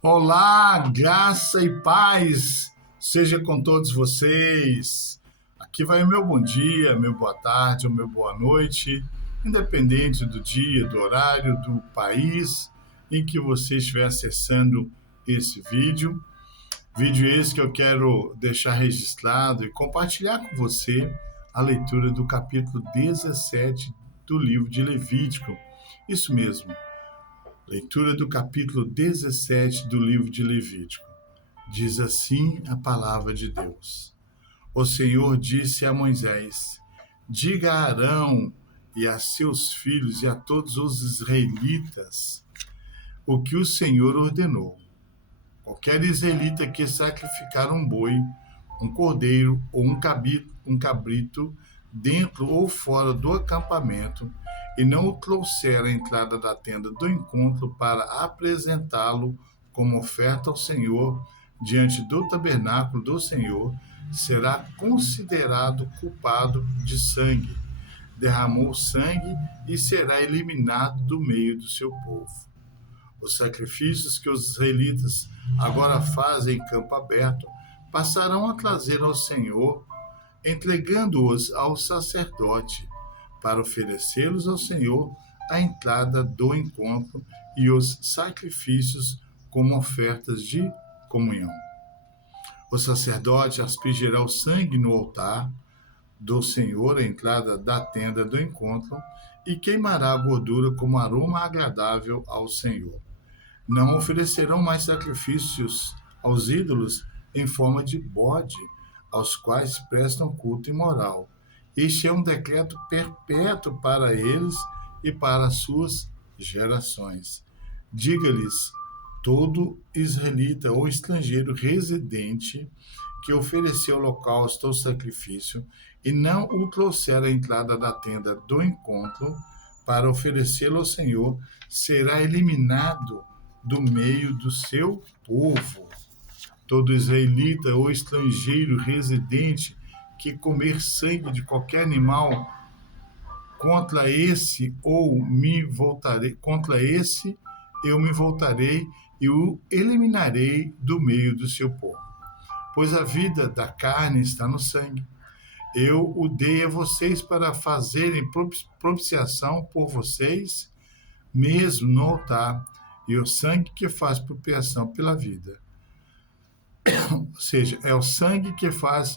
Olá, graça e paz seja com todos vocês. Aqui vai o meu bom dia, meu boa tarde, o meu boa noite, independente do dia, do horário, do país em que você estiver acessando esse vídeo. Vídeo esse que eu quero deixar registrado e compartilhar com você a leitura do capítulo 17 do livro de Levítico. Isso mesmo. Leitura do capítulo 17 do livro de Levítico. Diz assim a palavra de Deus. O Senhor disse a Moisés: diga a Arão e a seus filhos e a todos os israelitas o que o Senhor ordenou. Qualquer israelita que sacrificar um boi, um cordeiro ou um cabrito dentro ou fora do acampamento e não o trouxer à entrada da tenda do encontro para apresentá-lo como oferta ao Senhor diante do tabernáculo do Senhor, será considerado culpado de sangue. Derramou sangue e será eliminado do meio do seu povo. Os sacrifícios que os israelitas agora fazem em campo aberto passarão a trazer ao Senhor, entregando-os ao sacerdote, para oferecê-los ao Senhor à entrada do encontro e os sacrifícios como ofertas de comunhão. O sacerdote aspergirá o sangue no altar do Senhor à entrada da tenda do encontro e queimará a gordura como aroma agradável ao Senhor. Não oferecerão mais sacrifícios aos ídolos em forma de bode, aos quais prestam culto imoral. Este é um decreto perpétuo para eles e para as suas gerações. Diga-lhes: todo israelita ou estrangeiro residente que oferecer holocausto ou sacrifício e não o trouxer à entrada da tenda do encontro para oferecê-lo ao Senhor, será eliminado do meio do seu povo. Todo israelita ou estrangeiro residente que comer sangue de qualquer animal, contra esse eu me voltarei e o eliminarei do meio do seu povo. Pois a vida da carne está no sangue. Eu o dei a vocês para fazerem propiciação por vocês, mesmo no altar, e o sangue que faz propiciação pela vida. Ou seja, é o sangue que faz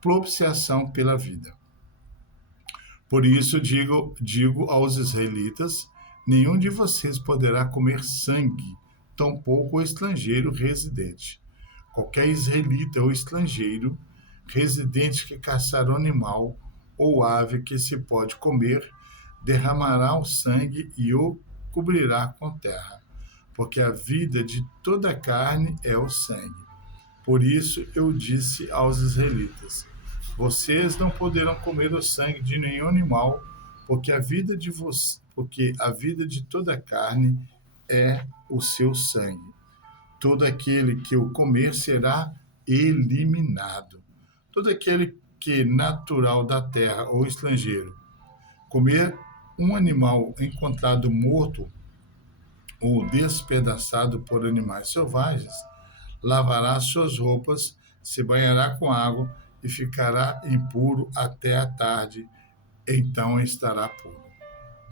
propiciação pela vida. Por isso digo aos israelitas: nenhum de vocês poderá comer sangue, tampouco o estrangeiro residente. Qualquer israelita ou estrangeiro residente que caçar um animal ou ave que se pode comer, derramará o sangue e o cobrirá com terra, porque a vida de toda a carne é o sangue. Por isso eu disse aos israelitas: vocês não poderão comer o sangue de nenhum animal, porque a vida de toda a carne é o seu sangue. Todo aquele que o comer será eliminado. Todo aquele que natural da terra ou estrangeiro comer um animal encontrado morto ou despedaçado por animais selvagens, lavará suas roupas, se banhará com água e ficará impuro até a tarde, então estará puro.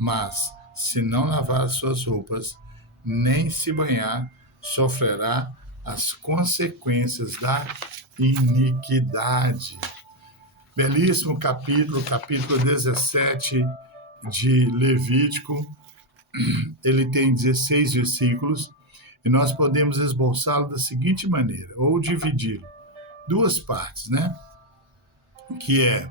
Mas, se não lavar suas roupas, nem se banhar, sofrerá as consequências da iniquidade. Belíssimo capítulo 17 de Levítico. Ele tem 16 versículos e nós podemos esboçá-lo da seguinte maneira, ou dividi-lo duas partes, né? Que é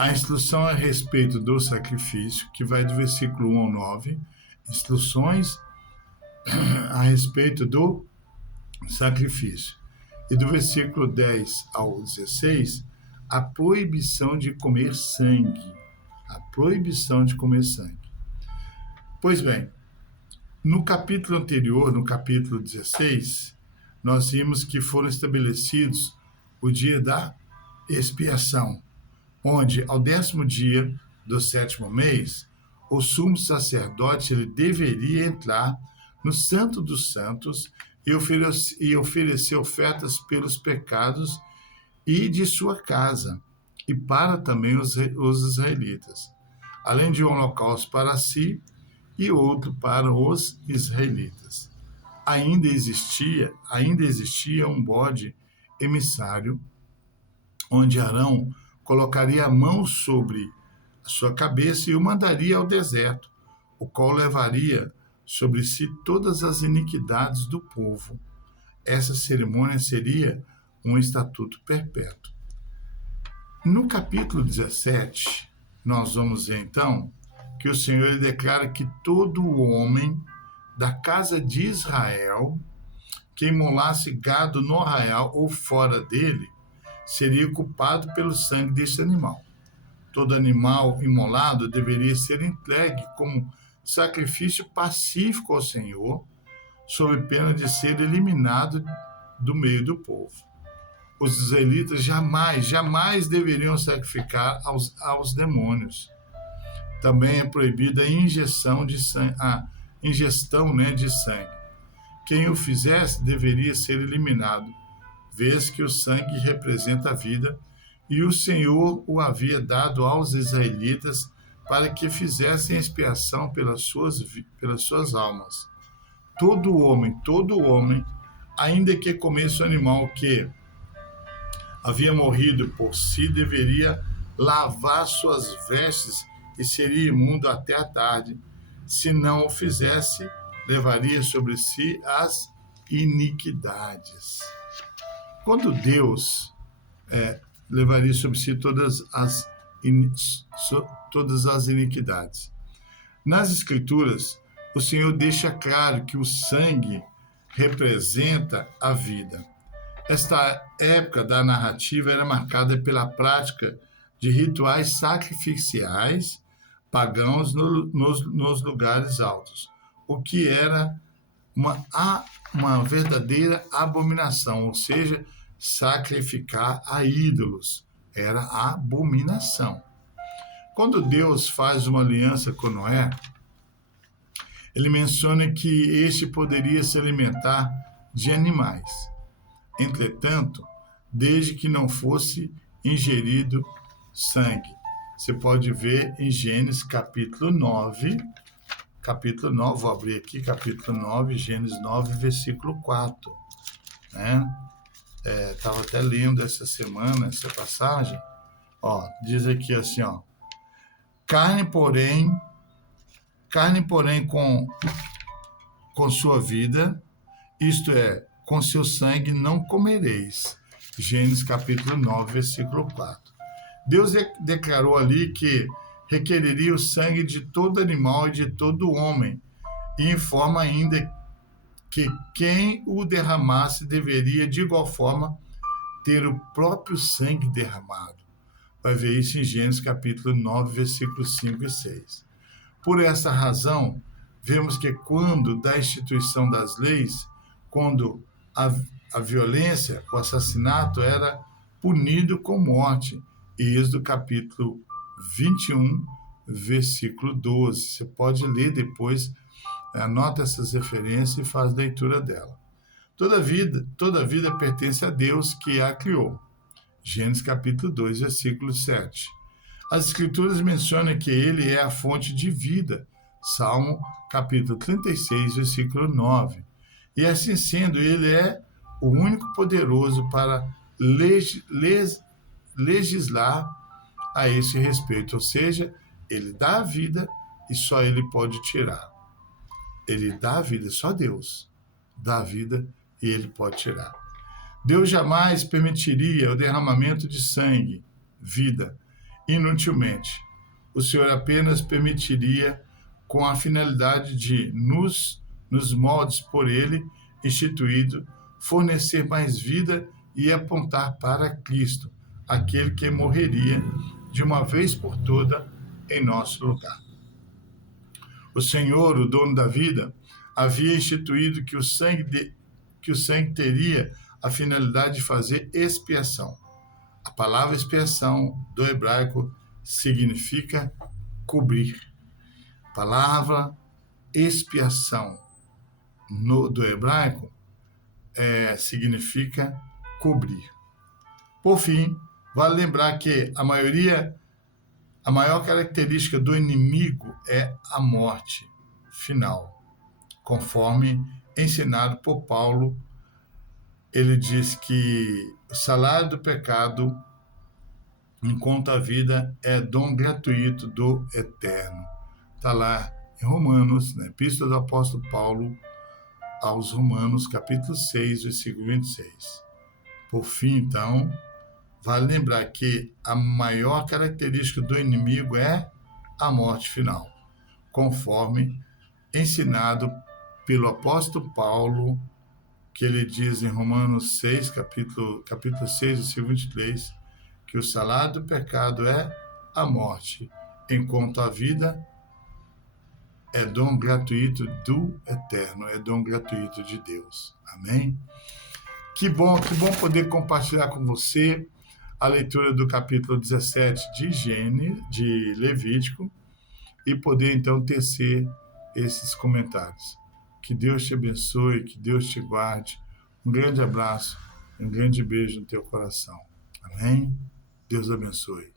a instrução a respeito do sacrifício, que vai do versículo 1 ao 9, instruções a respeito do sacrifício. E do versículo 10 ao 16, a proibição de comer sangue. A proibição de comer sangue. Pois bem, no capítulo anterior, no capítulo 16, nós vimos que foram estabelecidos o dia da expiação, onde, ao 10º dia do 7º mês, o sumo sacerdote ele deveria entrar no Santo dos Santos e oferecer ofertas pelos pecados e de sua casa, e para também os israelitas, além de um holocausto para si e outro para os israelitas. Ainda existia um bode emissário, onde Arão colocaria a mão sobre a sua cabeça e o mandaria ao deserto, o qual levaria sobre si todas as iniquidades do povo. Essa cerimônia seria um estatuto perpétuo. No capítulo 17, nós vamos ver então que o Senhor declara que todo homem da casa de Israel que imolasse gado no arraial ou fora dele seria culpado pelo sangue deste animal. Todo animal imolado deveria ser entregue como sacrifício pacífico ao Senhor, sob pena de ser eliminado do meio do povo. Os israelitas jamais deveriam sacrificar aos demônios. Também é proibida a ingestão de sangue. Quem o fizesse deveria ser eliminado, vez que o sangue representa a vida, e o Senhor o havia dado aos israelitas para que fizessem expiação pelas suas almas. Todo homem, ainda que comesse o animal que havia morrido por si, deveria lavar suas vestes e seria imundo até a tarde. Se não o fizesse, levaria sobre si as iniquidades. Quando Deus levaria sobre si todas as iniquidades. Nas Escrituras, o Senhor deixa claro que o sangue representa a vida. Esta época da narrativa era marcada pela prática de rituais sacrificiais pagãos nos lugares altos, o que era uma verdadeira abominação, ou seja, sacrificar a ídolos era abominação. Quando Deus faz uma aliança com Noé, ele menciona que este poderia se alimentar de animais. Entretanto, desde que não fosse ingerido sangue. Você pode ver em Gênesis capítulo 9, vou abrir aqui, capítulo 9, Gênesis 9, versículo 4. Estava até lendo essa semana, essa passagem. Diz aqui assim, carne porém com sua vida, isto é, com seu sangue não comereis. Gênesis capítulo 9, versículo 4. Deus declarou ali que requereria o sangue de todo animal e de todo homem, e informa ainda que quem o derramasse deveria, de igual forma, ter o próprio sangue derramado. Vai ver isso em Gênesis capítulo 9, versículos 5 e 6. Por essa razão, vemos que quando da instituição das leis, quando a violência, o assassinato era punido com morte. Êxodo capítulo 21, versículo 12. Você pode ler depois, anota essas referências e faz leitura dela. Toda vida pertence a Deus que a criou. Gênesis capítulo 2, versículo 7. As Escrituras mencionam que ele é a fonte de vida. Salmo capítulo 36, versículo 9. E assim sendo, ele é o único poderoso para legislar a esse respeito. Ou seja, ele dá a vida e só ele pode tirar. Ele dá a vida, só Deus dá a vida e ele pode tirar. Deus jamais permitiria o derramamento de sangue, vida, inutilmente. O Senhor apenas permitiria com a finalidade de, nos moldes por ele instituído, fornecer mais vida e apontar para Cristo, aquele que morreria de uma vez por toda em nosso lugar. O Senhor, o dono da vida, havia instituído que o sangue teria a finalidade de fazer expiação. A palavra expiação do hebraico significa cobrir. A palavra expiação do hebraico significa cobrir. Por fim, vale lembrar que a maior característica do inimigo é a morte final. Conforme ensinado por Paulo, ele diz que o salário do pecado, enquanto a vida, é dom gratuito do Eterno. Está lá em Romanos, na Epístola do Apóstolo Paulo aos Romanos, capítulo 6, versículo 26. Por fim, então, vale lembrar que a maior característica do inimigo é a morte final, conforme ensinado pelo apóstolo Paulo, que ele diz em Romanos 6, capítulo 6, versículo 23, que o salário do pecado é a morte, enquanto a vida é dom gratuito do Eterno, é dom gratuito de Deus. Amém? Que bom poder compartilhar com você a leitura do capítulo 17 de Levítico e poder então tecer esses comentários. Que Deus te abençoe, que Deus te guarde. Um grande abraço, um grande beijo no teu coração. Amém? Deus abençoe.